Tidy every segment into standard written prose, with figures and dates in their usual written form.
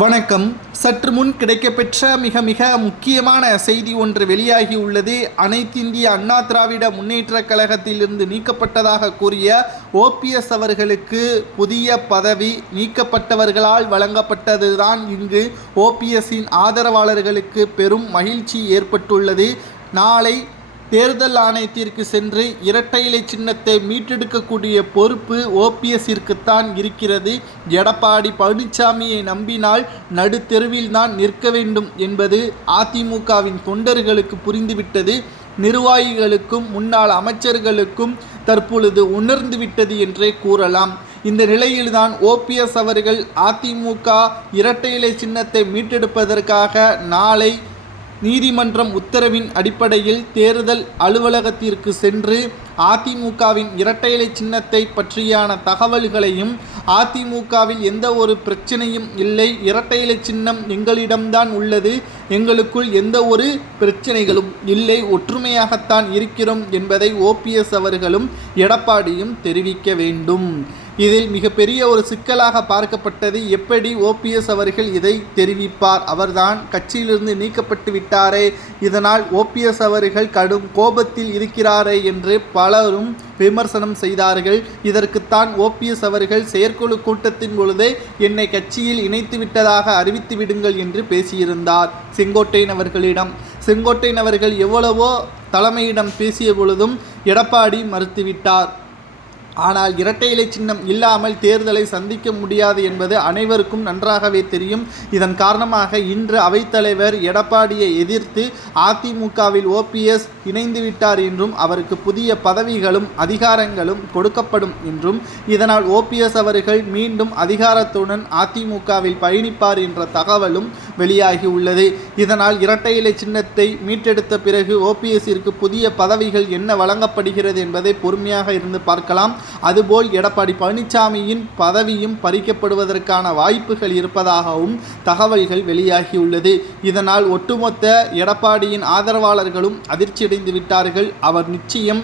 வணக்கம். சற்று முன் கிடைக்கப்பெற்ற மிக முக்கியமான செய்தி ஒன்று வெளியாகி உள்ளது. அனைத்திந்திய அண்ணா திராவிட முன்னேற்றக் கழகத்திலிருந்து நீக்கப்பட்டதாக கூறிய OPS அவர்களுக்கு புதிய பதவி நீக்கப்பட்டவர்களால் வழங்கப்பட்டதுதான் இங்கு OPSின் ஆதரவாளர்களுக்கு பெரும் மகிழ்ச்சி ஏற்பட்டுள்ளது. நாளை தேர்தல் ஆணையத்திற்கு சென்று இரட்டை இலை சின்னத்தை மீட்டெடுக்கக்கூடிய பொறுப்பு OPSிற்குத்தான் இருக்கிறது. எடப்பாடி பழனிசாமியை நம்பினால் நடுத்தெருவில் தான் நிற்க வேண்டும் என்பது அதிமுகவின் தொண்டர்களுக்கு புரிந்துவிட்டது. நிர்வாகிகளுக்கும் முன்னாள் அமைச்சர்களுக்கும் தற்பொழுது உணர்ந்துவிட்டது என்றே கூறலாம். இந்த நிலையில்தான் OPS அவர்கள் அதிமுக இரட்டை இலை சின்னத்தை மீட்டெடுப்பதற்காக நாளை நீதிமன்றம் உத்தரவின் அடிப்படையில் தேர்தல் அலுவலகத்திற்கு சென்று அதிமுகவின் இரட்டை இலை சின்னத்தை பற்றியான தகவல்களையும், அதிமுகவில் எந்த ஒரு பிரச்சனையும் இல்லை, இரட்டை இலை சின்னம் எங்களிடம்தான் உள்ளது, எங்களுக்குள் எந்த ஒரு பிரச்சனைகளும் இல்லை, ஒற்றுமையாகத்தான் இருக்கிறோம் என்பதை OPS அவர்களும் எடப்பாடியும் தெரிவிக்க வேண்டும். இதில் மிகப்பெரிய ஒரு சிக்கலாக பார்க்கப்பட்டது, எப்படி OPS அவர்கள் இதை தெரிவிப்பார்? அவர்தான் கட்சியிலிருந்து நீக்கப்பட்டு விட்டாரே, இதனால் OPS அவர்கள் கடும் கோபத்தில் இருக்கிறாரே என்று பலரும் விமர்சனம் செய்தார்கள். இதற்குத்தான் OPS அவர்கள் செயற்குழு கூட்டத்தின் பொழுதே என்னை கட்சியில் இணைத்து விட்டதாக அறிவித்து விடுங்கள் என்று பேசியிருந்தார் செங்கோட்டையன் அவர்களிடம். செங்கோட்டையன் அவர்கள் எவ்வளவோ தலைமையிடம் பேசிய பொழுதும் எடப்பாடி மறுத்துவிட்டார். ஆனால் இரட்டை இலை சின்னம் இல்லாமல் தேர்தலை சந்திக்க முடியாது என்பது அனைவருக்கும் நன்றாகவே தெரியும். இதன் காரணமாக இன்று அவைத்தலைவர் எடப்பாடியை எதிர்த்து அதிமுகவில் OPS இணைந்துவிட்டார் என்றும் அவருக்கு புதிய பதவிகளும் அதிகாரங்களும் கொடுக்கப்படும் என்றும், இதனால் OPS அவர்கள் மீண்டும் அதிகாரத்துடன் அதிமுகவில் பயணிப்பார் என்ற தகவலும் வெளியாகி உள்ளது. இதனால் இரட்டை இலை சின்னத்தை மீட்டெடுத்த பிறகு OPSிற்கு புதிய பதவிகள் என்ன வழங்கப்படுகிறது என்பதை பொறுமையாக இருந்து பார்க்கலாம். அதுபோல் எடப்பாடி பழனிசாமியின் பதவியும் பறிக்கப்படுவதற்கான வாய்ப்புகள் இருப்பதாகவும் தகவல்கள் வெளியாகியுள்ளது. இதனால் ஒட்டுமொத்த எடப்பாடியின் ஆதரவாளர்களும் அதிர்ச்சியடைந்து விட்டார்கள். அவர் நிச்சயம்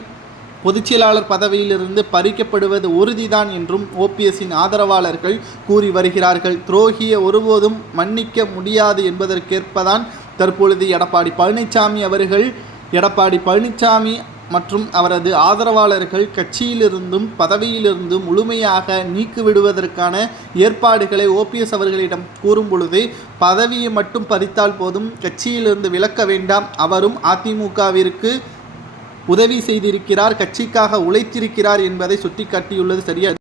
பொதுச்செயலாளர் பதவியிலிருந்து பறிக்கப்படுவது உறுதிதான் என்றும் OPSின் ஆதரவாளர்கள் கூறி வருகிறார்கள். துரோகியை ஒருபோதும் மன்னிக்க முடியாது என்பதற்கேற்பதான் தற்பொழுது எடப்பாடி பழனிசாமி மற்றும் அவரது ஆதரவாளர்கள் கட்சியிலிருந்தும் பதவியிலிருந்தும் முழுமையாக நீக்கிவிடுவதற்கான ஏற்பாடுகளை OPS அவர்களிடம் கூறும் பொழுது, பதவியை மட்டும் பறித்தால் போதும், கட்சியிலிருந்து விலக்க வேண்டாம், அவரும் அதிமுகவிற்கு உதவி செய்திருக்கிறார், கட்சிக்காக உழைத்திருக்கிறார் என்பதை சுட்டிக்காட்டியுள்ளது சரியா.